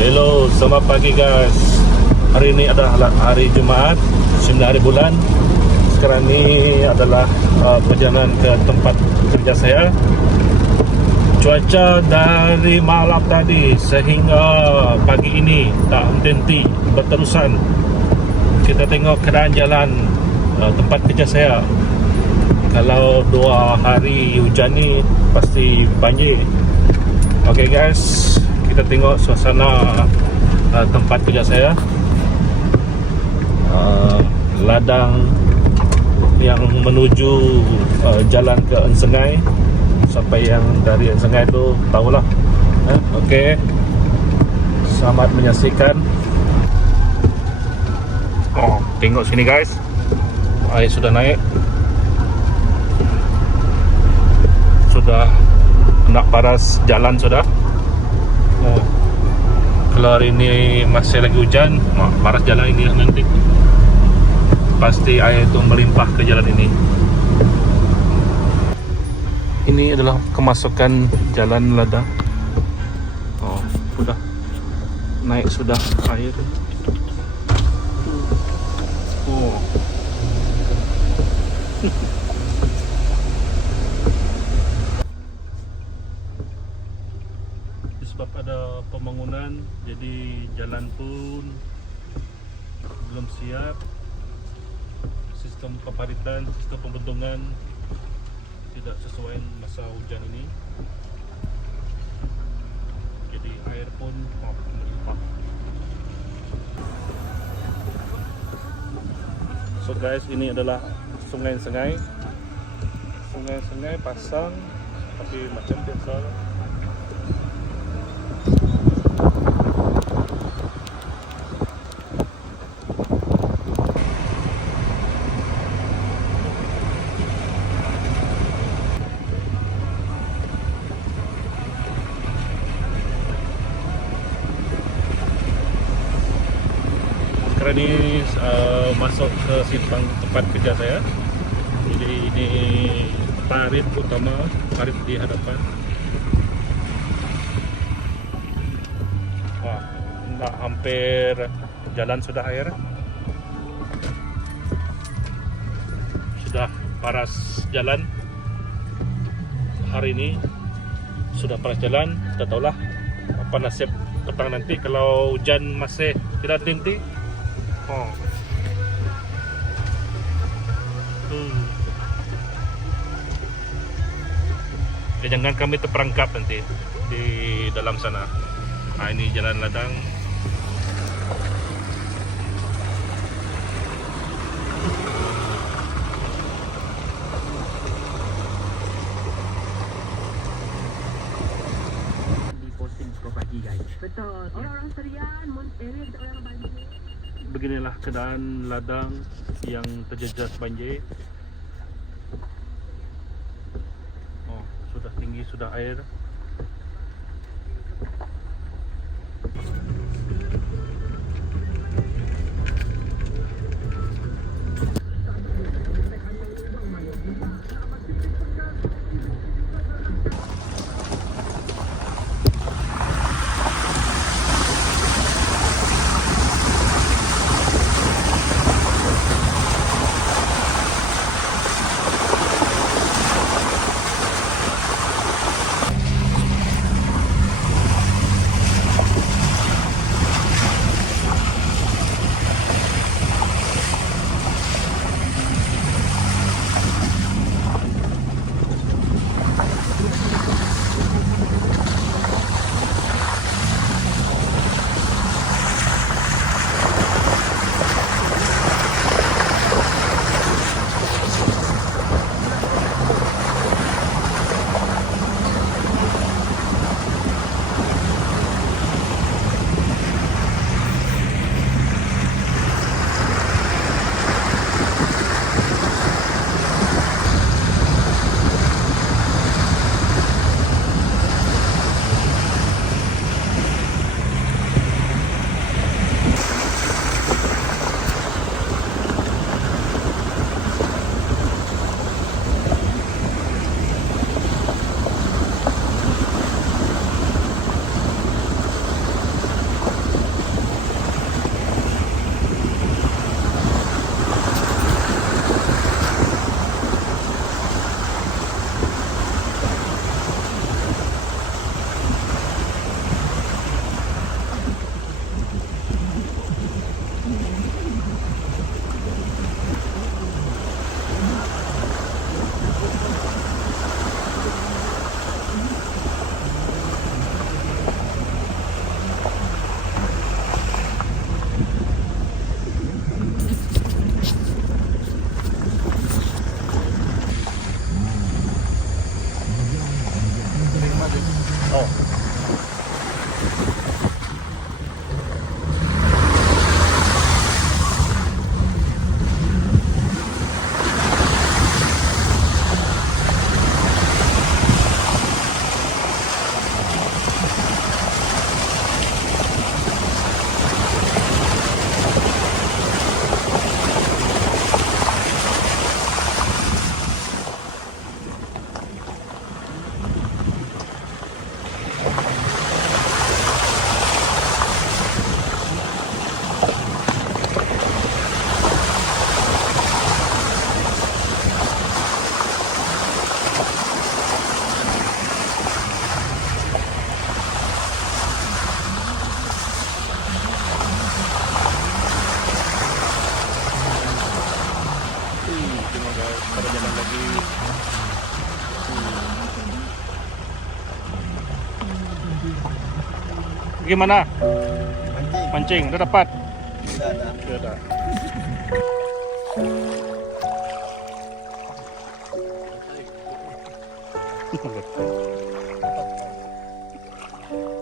Hello, selamat pagi guys. Hari ini adalah hari Jumaat, 9 hari bulan. Sekarang ini adalah uh, perjalanan ke tempat kerja saya. Cuaca dari malam tadi sehingga pagi ini tak henti berterusan. Kita tengok keadaan jalan uh, tempat kerja saya. Kalau dua hari hujan ni pasti banjir. Okay guys, kita tengok suasana uh, tempat kerja saya. Uh, ladang yang menuju uh, jalan ke Ensengai sampai yang dari Ensengai tu tahulah. Eh, okay. Selamat menyaksikan. Oh, tengok sini guys. Air sudah naik. Sudah nak paras jalan sudah. Kalau hari ini masih lagi hujan, mak, paras jalan ini nanti. Pasti air itu melimpah ke jalan ini. Ini adalah kemasukan jalan ladang. Oh, sudah naik sudah air. Oh. pembangunan, jadi jalan pun belum siap. Sistem peparitan, sistem pembendungan tidak sesuai masa hujan ini. Jadi air pun oh, melimpah. So guys, ini adalah sungai-sungai. Sungai-sungai pasang tapi macam biasa sekarang ini uh, masuk ke simpang tempat kerja saya. Jadi ini parit utama parit di hadapan. Wah nak hampir jalan sudah air. Sudah paras jalan. Hari ini sudah paras jalan kita tahulah apa nasib petang nanti. Kalau hujan masih tidak Oh. Hmm. Ya, jangan kami terperangkap nanti di dalam sana. Nah, ini jalan ladang. di posting sekolah pagi guys. Betul. Orang-orang Serian, area kita orang banjir. Beginilah keadaan ladang yang terjejas banjir. Oh, sudah tinggi sudah air. 哦。gimana? Pancing. Pancing, udah dapat? Sudah ada. Sudah. Thank